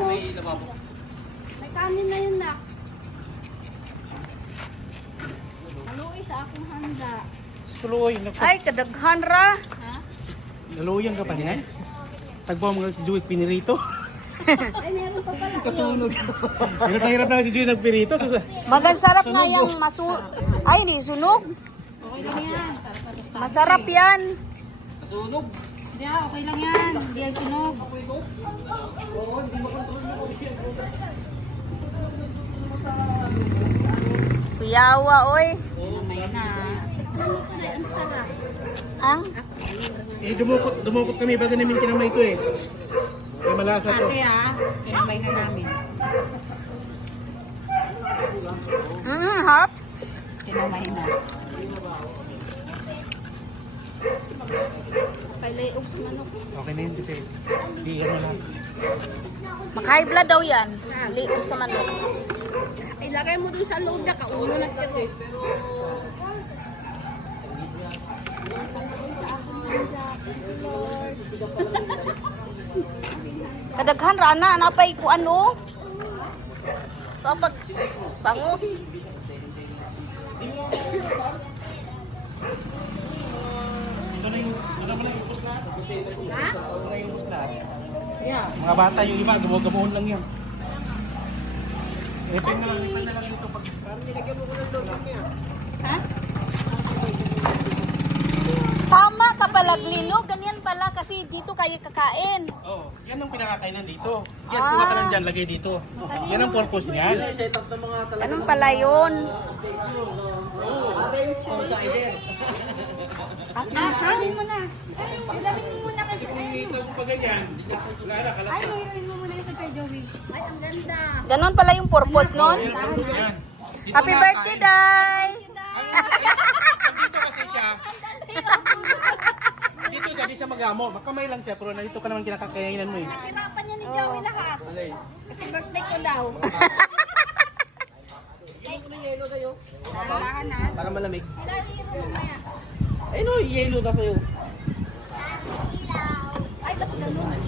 mo. May lababo. May kanin na yun na. Haluin sa akong handa. Tuloy. Ay, kadaghan ra. Ha? Naluyan ka pa niya. Tagbaw mo si Joey pinirito. Ay, meron pa pala. Kasunog. Hirap na si Joey nagpirito. Magan sarap nga yung Ay, di sunog. Okay lang yan. Masarap yan. Nasunog. Hindi, okay lang yan. Hindi yan sinog. Kuyawa, oy. May na. Luto na insala. Ang? Eh, dumukot kami bago namin kinamay ito eh. Ay, malasa to. Ate kinamay na namin. Harap. Kinamay na. Pailayog sa manok. Okay na yun kasi. Di ano na. Maka-high blood daw yan. Liog sa manok. Ilagay mo dun sa loob na kaulo na siya. Kadaghan ra na napay ko ano. Kapag bangus. Ito na yung upos na. Ha? Ito na yung upos na. Yeah. Mga bata yung iba, gumugamuhon lang yan. Ipin na lang dito pag... Nilagyan mo ko ng loob niya. Ha? Tama ka pala, Glino. Ganyan pala kasi dito kayo kakain. Oh, yan ang pinakakainan dito. Yan, kuha ka lang dyan, lagay dito. Yan ang purpose niyan. Anong pala yun? Sabihin mo na. Ilamin mo muna kasi. Ito pa ganyan. Wala na, kalat Ay, ilamin mo muna ito kay Joey. Ay, ang ganda. Ganon pala yung purpose nun. yan. Happy birthday, Day! Dito kasi siya. Dito sabi siya mag-amo. Makamay lang siya, pero nandito ka naman kinakakainan mo eh. Hirapan niya ni Joey lahat. Kasi birthday ko daw. Dahan na. Para malamig. Ilalim mo mamaya. Ay no, yellow na sa'yo. Ay, ba't ganun?